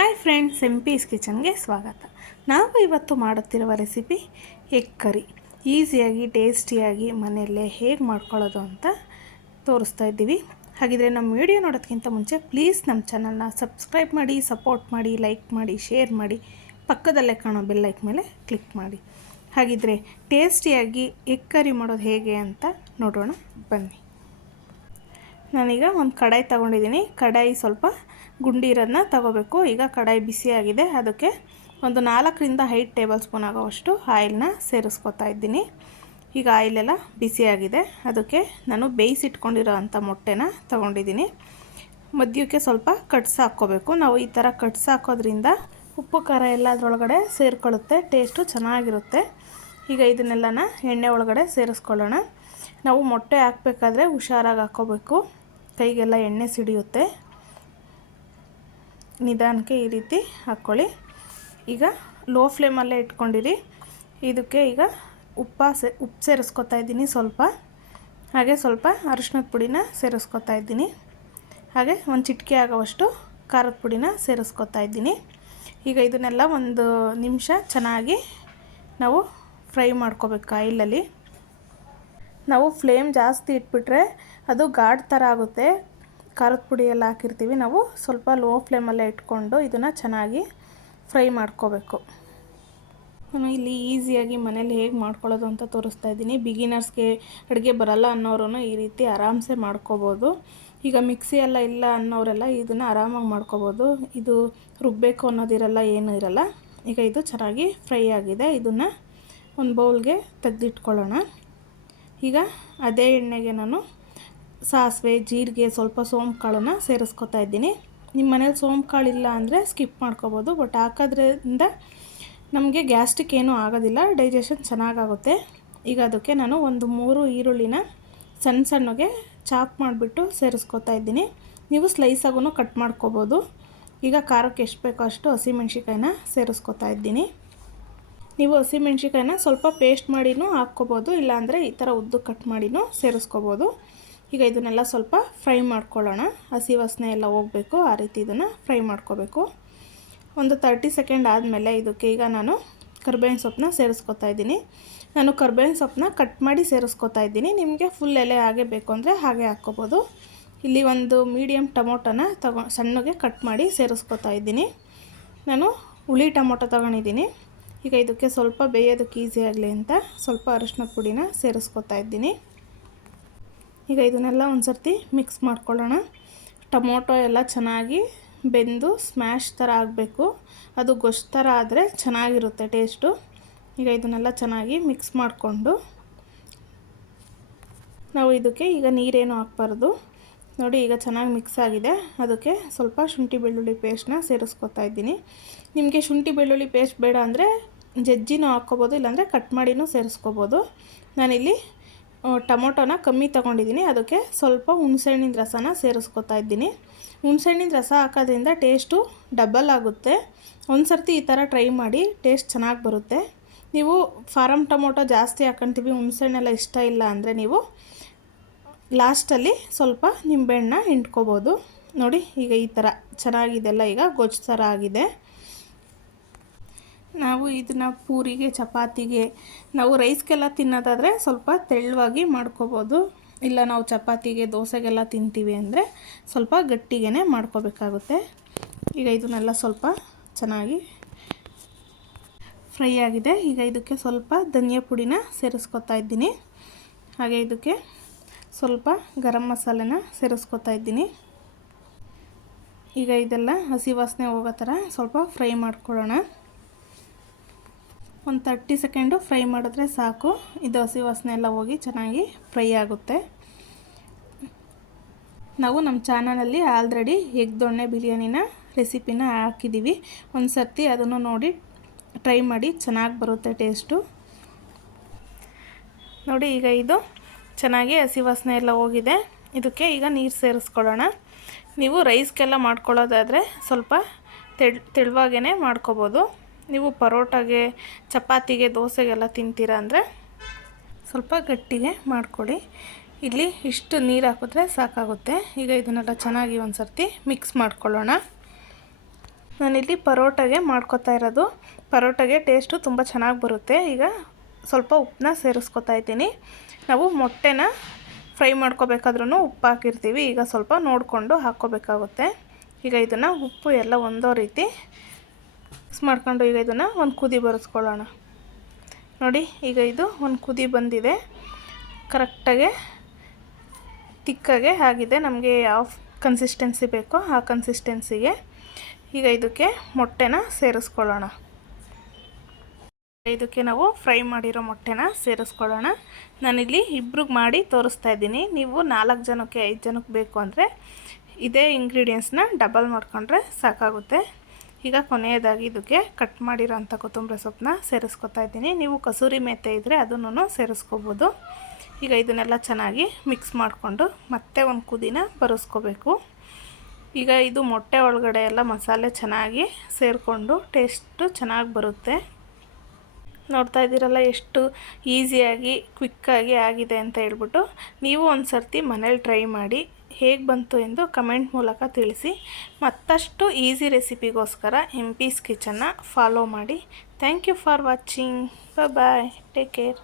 Hi friends M peace ಕಿಚನ್ಗೆ ಸ್ವಾಗತ. ನಾವು ಇವತ್ತು ಮಾಡುತ್ತಿರುವ ರೆಸಿಪಿ ಎಗ್ ಕರಿ ಈಸಿಯಾಗಿ ಟೇಸ್ಟಿಯಾಗಿ ಮನೆಯಲ್ಲೇ ಹೇಗೆ ಮಾಡ್ಕೊಳ್ಳೋದು ಅಂತ ತೋರಿಸ್ತಾ ಇದ್ದೀವಿ. ಹಾಗಿದ್ರೆ ನಮ್ಮ ವಿಡಿಯೋ ನೋಡೋದಕ್ಕಿಂತ ಮುಂಚೆ ಪ್ಲೀಸ್ ನಮ್ಮ ಚಾನಲ್ನ ಸಬ್ಸ್ಕ್ರೈಬ್ ಮಾಡಿ ಸಪೋರ್ಟ್ ಮಾಡಿ ಲೈಕ್ ಮಾಡಿ ಶೇರ್ ಮಾಡಿ. ಪಕ್ಕದಲ್ಲೇ ಕಾಣೋ ಬೆಲ್ ಲೈಕ್ ಮೇಲೆ ಕ್ಲಿಕ್ ಮಾಡಿ. ಹಾಗಿದ್ರೆ ಟೇಸ್ಟಿಯಾಗಿ ಎಗ್ ಕರಿ ಮಾಡೋದು ಹೇಗೆ ಅಂತ ನೋಡೋಣ. ಬನ್ನಿ. ನಾನೀಗ ಒಂದು ಕಡಾಯಿ ತಗೊಂಡಿದ್ದೀನಿ. ಕಡಾಯಿ ಸ್ವಲ್ಪ ಗುಂಡಿ ಇರೋದನ್ನ ತಗೋಬೇಕು. ಈಗ ಕಡಾಯಿ ಬಿಸಿಯಾಗಿದೆ. ಅದಕ್ಕೆ ಒಂದು ನಾಲ್ಕರಿಂದ ಐದು ಟೇಬಲ್ ಸ್ಪೂನ್ ಆಗೋವಷ್ಟು ಆಯಿಲ್ನ ಸೇರಿಸ್ಕೊತಾ ಇದ್ದೀನಿ. ಈಗ ಆಯಿಲೆಲ್ಲ ಬಿಸಿಯಾಗಿದೆ. ಅದಕ್ಕೆ ನಾನು ಬೇಯಿಸಿಟ್ಕೊಂಡಿರೋ ಅಂಥ ಮೊಟ್ಟೆನ ತೊಗೊಂಡಿದ್ದೀನಿ. ಮಧ್ಯಕ್ಕೆ ಸ್ವಲ್ಪ ಕಟ್ಸ್ ಹಾಕ್ಕೋಬೇಕು. ನಾವು ಈ ಥರ ಕಟ್ಸ್ ಹಾಕೋದ್ರಿಂದ ಉಪ್ಪು, ಖಾರ ಎಲ್ಲ ಅದರೊಳಗಡೆ ಸೇರಿಕೊಳ್ಳುತ್ತೆ. ಟೇಸ್ಟು ಚೆನ್ನಾಗಿರುತ್ತೆ. ಈಗ ಇದನ್ನೆಲ್ಲನ ಎಣ್ಣೆ ಒಳಗಡೆ ಸೇರಿಸ್ಕೊಳ್ಳೋಣ. ನಾವು ಮೊಟ್ಟೆ ಹಾಕಬೇಕಾದ್ರೆ ಹುಷಾರಾಗಿ ಹಾಕ್ಕೋಬೇಕು. ಕೈಗೆಲ್ಲ ಎಣ್ಣೆ ಸಿಡಿಯುತ್ತೆ. ನಿಧಾನಕ್ಕೆ ಈ ರೀತಿ ಹಾಕ್ಕೊಳ್ಳಿ. ಈಗ ಲೋ ಫ್ಲೇಮಲ್ಲೇ ಇಟ್ಕೊಂಡಿರಿ. ಇದಕ್ಕೆ ಈಗ ಉಪ್ಪ ಸೆ, ಉಪ್ಪು ಸೇರಿಸ್ಕೊತಾ ಇದ್ದೀನಿ ಸ್ವಲ್ಪ. ಹಾಗೆ ಸ್ವಲ್ಪ ಅರಿಶಿನದ ಪುಡಿನ ಸೇರಿಸ್ಕೊತಾ ಇದ್ದೀನಿ. ಹಾಗೆ ಒಂದು ಚಿಟಿಕೆ ಆಗೋವಷ್ಟು ಖಾರದ ಪುಡಿನ ಸೇರಿಸ್ಕೊತಾ ಇದ್ದೀನಿ. ಈಗ ಇದನ್ನೆಲ್ಲ ಒಂದು ನಿಮಿಷ ಚೆನ್ನಾಗಿ ನಾವು ಫ್ರೈ ಮಾಡ್ಕೋಬೇಕು ಆಯಿಲಲ್ಲಿ ನಾವು ಫ್ಲೇಮ್ ಜಾಸ್ತಿ ಇಟ್ಬಿಟ್ರೆ ಅದು ಗಾಢ ಥರ ಆಗುತ್ತೆ. ಖಾರದ ಪುಡಿ ಎಲ್ಲ ಹಾಕಿರ್ತೀವಿ. ನಾವು ಸ್ವಲ್ಪ ಲೋ ಫ್ಲೇಮಲ್ಲೇ ಇಟ್ಕೊಂಡು ಇದನ್ನು ಚೆನ್ನಾಗಿ ಫ್ರೈ ಮಾಡ್ಕೋಬೇಕು. ನಾನು ಇಲ್ಲಿ ಈಸಿಯಾಗಿ ಮನೇಲಿ ಹೇಗೆ ಮಾಡ್ಕೊಳ್ಳೋದು ಅಂತ ತೋರಿಸ್ತಾ ಇದ್ದೀನಿ. ಬಿಗಿನರ್ಸ್ಗೆ ಅಡುಗೆ ಬರಲ್ಲ ಅನ್ನೋರು ಈ ರೀತಿ ಆರಾಮ್ಸೆ ಮಾಡ್ಕೋಬೋದು. ಈಗ ಮಿಕ್ಸಿ ಎಲ್ಲ ಇಲ್ಲ ಅನ್ನೋರೆಲ್ಲ ಇದನ್ನು ಆರಾಮಾಗಿ ಮಾಡ್ಕೋಬೋದು. ಇದು ರುಬ್ಬಬೇಕು ಅನ್ನೋದಿರಲ್ಲ, ಏನೂ ಇರಲ್ಲ. ಈಗ ಇದು ಚೆನ್ನಾಗಿ ಫ್ರೈ ಆಗಿದೆ. ಇದನ್ನು ಒಂದು ಬೌಲ್ಗೆ ತೆಗೆದಿಟ್ಕೊಳ್ಳೋಣ. ಈಗ ಅದೇ ಎಣ್ಣೆಗೆ ನಾನು ಸಾಸಿವೆ, ಜೀರಿಗೆ, ಸ್ವಲ್ಪ ಸೋಂಪು ಕಾಳನ್ನು ಸೇರಿಸ್ಕೊತಾ ಇದ್ದೀನಿ. ನಿಮ್ಮ ಮನೇಲಿ ಸೋಂಪು ಕಾಳು ಇಲ್ಲ ಅಂದರೆ ಸ್ಕಿಪ್ ಮಾಡ್ಕೋಬೋದು, ಬಟ್ ಹಾಕೋದ್ರಿಂದ ನಮಗೆ ಗ್ಯಾಸ್ಟ್ರಿಕ್ ಏನೂ ಆಗೋದಿಲ್ಲ, ಡೈಜೆಷನ್ ಚೆನ್ನಾಗಾಗುತ್ತೆ. ಈಗ ಅದಕ್ಕೆ ನಾನು ಒಂದು ಮೂರು ಈರುಳ್ಳಿನ ಸಣ್ಣ ಸಣ್ಣಗೆ ಚಾಪ್ ಮಾಡಿಬಿಟ್ಟು ಸೇರಿಸ್ಕೊತಾ ಇದ್ದೀನಿ. ನೀವು ಸ್ಲೈಸಾಗೂ ಕಟ್ ಮಾಡ್ಕೋಬೋದು. ಈಗ ಖಾರಕ್ಕೆ ಎಷ್ಟು ಬೇಕೋ ಅಷ್ಟು ಹಸಿಮೆಣ್ಸಿಕಾಯಿನ ಸೇರಿಸ್ಕೊತಾ ಇದ್ದೀನಿ. ನೀವು ಹಸಿಮೆಣ್ಸಿಕಾಯಿನ ಸ್ವಲ್ಪ ಪೇಸ್ಟ್ ಮಾಡಿನೂ ಹಾಕ್ಕೋಬೋದು, ಇಲ್ಲಾಂದರೆ ಈ ಥರ ಉದ್ದು ಕಟ್ ಮಾಡಿನೂ ಸೇರಿಸ್ಕೋಬೋದು. ಈಗ ಇದನ್ನೆಲ್ಲ ಸ್ವಲ್ಪ ಫ್ರೈ ಮಾಡ್ಕೊಳ್ಳೋಣ. ಹಸಿ ವಾಸನೆ ಎಲ್ಲ ಹೋಗಬೇಕು, ಆ ರೀತಿ ಇದನ್ನು ಫ್ರೈ ಮಾಡ್ಕೋಬೇಕು. ಒಂದು ತರ್ಟಿ ಸೆಕೆಂಡ್ ಆದಮೇಲೆ ಇದಕ್ಕೆ ಈಗ ನಾನು ಕರ್ಬೇವಿನ ಸೊಪ್ಪನ್ನ ಸೇರಿಸ್ಕೊತಾ ಇದ್ದೀನಿ. ನಾನು ಕರ್ಬೇವಿನ ಸೊಪ್ಪನ್ನ ಕಟ್ ಮಾಡಿ ಸೇರಿಸ್ಕೊತಾ ಇದ್ದೀನಿ. ನಿಮಗೆ ಫುಲ್ ಎಲೆ ಹಾಗೆ ಬೇಕು ಅಂದರೆ ಹಾಗೆ ಹಾಕ್ಕೋಬೋದು. ಇಲ್ಲಿ ಒಂದು ಮೀಡಿಯಮ್ ಟೊಮೊಟೊನ ತಗೊ, ಸಣ್ಣಗೆ ಕಟ್ ಮಾಡಿ ಸೇರಿಸ್ಕೊತಾ ಇದ್ದೀನಿ. ನಾನು ಹುಳಿ ಟೊಮೊಟೊ ತಗೊಂಡಿದ್ದೀನಿ. ಈಗ ಇದಕ್ಕೆ ಸ್ವಲ್ಪ ಬೇಯೋದಕ್ಕೆ ಈಸಿ ಆಗಲಿ ಅಂತ ಸ್ವಲ್ಪ ಅರಿಶಿನ ಪುಡಿನ ಸೇರಿಸ್ಕೊತಾ ಇದ್ದೀನಿ. ಈಗ ಇದನ್ನೆಲ್ಲ ಒಂದು ಸರ್ತಿ ಮಿಕ್ಸ್ ಮಾಡ್ಕೊಳ್ಳೋಣ. ಟೊಮೊಟೊ ಎಲ್ಲ ಚೆನ್ನಾಗಿ ಬೆಂದು ಸ್ಮ್ಯಾಶ್ ಥರ ಆಗಬೇಕು. ಅದು ಗೊಶ್ ಥರ ಆದರೆ ಚೆನ್ನಾಗಿರುತ್ತೆ ಟೇಸ್ಟು ಈಗ ಇದನ್ನೆಲ್ಲ ಚೆನ್ನಾಗಿ ಮಿಕ್ಸ್ ಮಾಡಿಕೊಂಡು ನಾವು ಇದಕ್ಕೆ ಈಗ ನೀರೇನು ಹಾಕ್ಬಾರ್ದು. ನೋಡಿ ಈಗ ಚೆನ್ನಾಗಿ ಮಿಕ್ಸ್ ಆಗಿದೆ. ಅದಕ್ಕೆ ಸ್ವಲ್ಪ ಶುಂಠಿ ಬೆಳ್ಳುಳ್ಳಿ ಪೇಸ್ಟ್ನ ಸೇರಿಸ್ಕೊತಾ ಇದ್ದೀನಿ. ನಿಮಗೆ ಶುಂಠಿ ಬೆಳ್ಳುಳ್ಳಿ ಪೇಸ್ಟ್ ಬೇಡ ಅಂದರೆ ಜಜ್ಜಿನೂ ಹಾಕ್ಕೋಬೋದು, ಇಲ್ಲಾಂದರೆ ಕಟ್ ಮಾಡಿನೂ ಸೇರಿಸ್ಕೋಬೋದು. ನಾನಿಲ್ಲಿ ಟೊಮೊಟೊನ ಕಮ್ಮಿ ತೊಗೊಂಡಿದ್ದೀನಿ. ಅದಕ್ಕೆ ಸ್ವಲ್ಪ ಹುಣಸೆಹಣ್ಣಿನ ರಸನ ಸೇರಿಸ್ಕೊತಾ ಇದ್ದೀನಿ. ಹುಣಸೆಹಣ್ಣಿನ ರಸ ಹಾಕೋದ್ರಿಂದ ಟೇಸ್ಟು ಡಬಲ್ ಆಗುತ್ತೆ. ಒಂದು ಸರ್ತಿ ಈ ಥರ ಟ್ರೈ ಮಾಡಿ, ಟೇಸ್ಟ್ ಚೆನ್ನಾಗಿ ಬರುತ್ತೆ. ನೀವು ಫಾರಮ್ ಟೊಮೊಟೊ ಜಾಸ್ತಿ ಹಾಕೊತೀವಿ ಹುಣಸೆಹಣ್ಣೆಲ್ಲ ಇಷ್ಟ ಇಲ್ಲ ಅಂದರೆ ನೀವು ಲಾಸ್ಟಲ್ಲಿ ಸ್ವಲ್ಪ ನಿಂಬೆಹಣ್ಣ ಹಿಂಡ್ಕೋಬೋದು. ನೋಡಿ, ಈಗ ಈ ಥರ ಚೆನ್ನಾಗಿದೆಲ್ಲ ಈಗ ಗೊಜ್ಜು ಥರ ಆಗಿದೆ. ನಾವು ಇದನ್ನು ಪೂರಿಗೆ, ಚಪಾತಿಗೆ, ನಾವು ರೈಸ್ಗೆಲ್ಲ ತಿನ್ನೋದಾದರೆ ಸ್ವಲ್ಪ ತೆಳ್ಳವಾಗಿ ಮಾಡ್ಕೋಬೋದು. ಇಲ್ಲ ನಾವು ಚಪಾತಿಗೆ, ದೋಸೆಗೆಲ್ಲ ತಿಂತೀವಿ ಅಂದರೆ ಸ್ವಲ್ಪ ಗಟ್ಟಿಗೆ ಮಾಡ್ಕೋಬೇಕಾಗುತ್ತೆ. ಈಗ ಇದನ್ನೆಲ್ಲ ಸ್ವಲ್ಪ ಚೆನ್ನಾಗಿ ಫ್ರೈ ಆಗಿದೆ. ಈಗ ಇದಕ್ಕೆ ಸ್ವಲ್ಪ ಧನಿಯಾ ಪುಡಿನ ಸೇರಿಸ್ಕೊತಾ ಇದ್ದೀನಿ. ಹಾಗೆ ಇದಕ್ಕೆ ಸ್ವಲ್ಪ ಗರಂ ಮಸಾಲೆನ ಸೇರಿಸ್ಕೊತಾ ಇದ್ದೀನಿ. ಈಗ ಇದೆಲ್ಲ ಹಸಿ ವಾಸನೆ ಹೋಗೋ ಥರ ಸ್ವಲ್ಪ ಫ್ರೈ ಮಾಡ್ಕೊಳ್ಳೋಣ. ಒಂದು ತರ್ಟಿ ಸೆಕೆಂಡು ಫ್ರೈ ಮಾಡಿದ್ರೆ ಸಾಕು. ಇದು ಹಸಿ ವಾಸನೆ ಎಲ್ಲ ಹೋಗಿ ಚೆನ್ನಾಗಿ ಫ್ರೈ ಆಗುತ್ತೆ. ನಾವು ನಮ್ಮ ಚಾನಲಲ್ಲಿ ಆಲ್ರೆಡಿ ಎಗ್ ದೊಣ್ಣೆ ಬಿರಿಯಾನಿನ ರೆಸಿಪಿನ ಹಾಕಿದ್ದೀವಿ ಒಂದು ಸರ್ತಿ ಅದನ್ನು ನೋಡಿ ಟ್ರೈ ಮಾಡಿ ಚೆನ್ನಾಗಿ ಬರುತ್ತೆ ಟೇಸ್ಟು ನೋಡಿ ಈಗ ಇದು ಚೆನ್ನಾಗಿ ಹಸಿ ವಾಸನೆ ಎಲ್ಲ ಹೋಗಿದೆ. ಇದಕ್ಕೆ ಈಗ ನೀರು ಸೇರಿಸ್ಕೊಳ್ಳೋಣ. ನೀವು ರೈಸ್ಗೆಲ್ಲ ಮಾಡ್ಕೊಳ್ಳೋದಾದರೆ ಸ್ವಲ್ಪ ತೆಳ್ ತೆಳುವಾಗೇ ಮಾಡ್ಕೋಬೋದು. ನೀವು ಪರೋಟಾಗೆ, ಚಪಾತಿಗೆ, ದೋಸೆಗೆಲ್ಲ ತಿಂತೀರ ಅಂದರೆ ಸ್ವಲ್ಪ ಗಟ್ಟಿಗೆ ಮಾಡಿಕೊಡಿ ಇಲ್ಲಿ ಇಷ್ಟು ನೀರು ಹಾಕಿದ್ರೆ ಸಾಕಾಗುತ್ತೆ. ಈಗ ಇದನ್ನೆಲ್ಲ ಚೆನ್ನಾಗಿ ಒಂದು ಸರ್ತಿ ಮಿಕ್ಸ್ ಮಾಡ್ಕೊಳ್ಳೋಣ. ನಾನಿಲ್ಲಿ ಪರೋಟಗೆ ಮಾಡ್ಕೊತಾ ಇರೋದು. ಪರೋಟಗೆ ಟೇಸ್ಟು ತುಂಬ ಚೆನ್ನಾಗಿ ಬರುತ್ತೆ. ಈಗ ಸ್ವಲ್ಪ ಉಪ್ಪನ್ನ ಸೇರಿಸ್ಕೊತಾ ಇದ್ದೀನಿ. ನಾವು ಮೊಟ್ಟೆನ ಫ್ರೈ ಮಾಡ್ಕೋಬೇಕಾದ್ರೂ ಉಪ್ಪು ಹಾಕಿರ್ತೀವಿ. ಈಗ ಸ್ವಲ್ಪ ನೋಡಿಕೊಂಡು ಹಾಕ್ಕೋಬೇಕಾಗುತ್ತೆ. ಈಗ ಇದನ್ನು ಉಪ್ಪು ಎಲ್ಲ ಒಂದೋ ರೀತಿ ಮಿಕ್ಸ್ ಮಾಡ್ಕೊಂಡು ಈಗ ಇದನ್ನು ಒಂದು ಕುದಿ ಬರೆಸ್ಕೊಳ್ಳೋಣ. ನೋಡಿ, ಈಗ ಇದು ಒಂದು ಕುದಿ ಬಂದಿದೆ. ಕರೆಕ್ಟಾಗೆ ತಿಕ್ಕಾಗೆ ಆಗಿದೆ. ನಮಗೆ ಯಾವ ಕನ್ಸಿಸ್ಟೆನ್ಸಿ ಬೇಕೋ ಆ ಕನ್ಸಿಸ್ಟೆನ್ಸಿಗೆ ಈಗ ಇದಕ್ಕೆ ಮೊಟ್ಟೆನ ಸೇರಿಸ್ಕೊಳ್ಳೋಣ. ಇದಕ್ಕೆ ನಾವು ಫ್ರೈ ಮಾಡಿರೋ ಮೊಟ್ಟೆನ ಸೇರಿಸ್ಕೊಳ್ಳೋಣ. ನಾನಿಲ್ಲಿ ಇಬ್ರಿಗೆ ಮಾಡಿ ತೋರಿಸ್ತಾ ಇದ್ದೀನಿ. ನೀವು ನಾಲ್ಕು ಜನಕ್ಕೆ, ಐದು ಜನಕ್ಕೆ ಬೇಕು ಅಂದರೆ ಇದೇ ಇಂಗ್ರೀಡಿಯೆಂಟ್ಸ್ನ ಡಬಲ್ ಮಾಡಿಕೊಂಡ್ರೆ ಸಾಕಾಗುತ್ತೆ. ಈಗ ಕೊನೆಯದಾಗಿ ಇದಕ್ಕೆ ಕಟ್ ಮಾಡಿರೋಂಥ ಕೊತ್ತಂಬರಿ ಸೊಪ್ಪನ್ನ ಸೇರಿಸ್ಕೊತಾ ಇದ್ದೀನಿ. ನೀವು ಕಸೂರಿ ಮೇತೆ ಇದ್ದರೆ ಅದನ್ನು ಸೇರಿಸ್ಕೋಬೋದು. ಈಗ ಇದನ್ನೆಲ್ಲ ಚೆನ್ನಾಗಿ ಮಿಕ್ಸ್ ಮಾಡಿಕೊಂಡು ಮತ್ತೆ ಒಂದು ಕುದಿನ ಬರೆಸ್ಕೋಬೇಕು. ಈಗ ಇದು ಮೊಟ್ಟೆ ಒಳಗಡೆ ಎಲ್ಲ ಮಸಾಲೆ ಚೆನ್ನಾಗಿ ಸೇರಿಕೊಂಡು ಟೇಸ್ಟು ಚೆನ್ನಾಗಿ ಬರುತ್ತೆ. ನೋಡ್ತಾ ಇದ್ದೀರಲ್ಲ, ಎಷ್ಟು ಈಸಿಯಾಗಿ, ಕ್ವಿಕ್ಕಾಗಿ ಆಗಿದೆ ಅಂತ ಹೇಳ್ಬಿಟ್ಟು ನೀವು ಒಂದು ಸರ್ತಿ ಮನೇಲಿ ಟ್ರೈ ಮಾಡಿ, ಹೇಗೆ ಬಂತು ಎಂದು ಕಮೆಂಟ್ ಮೂಲಕ ತಿಳಿಸಿ. ಮತ್ತಷ್ಟು ಈಸಿ ರೆಸಿಪಿಗೋಸ್ಕರ ಎಂ ಪೀಸ್ ಕಿಚನ್ನ ಫಾಲೋ ಮಾಡಿ. Thank you for watching. Bye take care.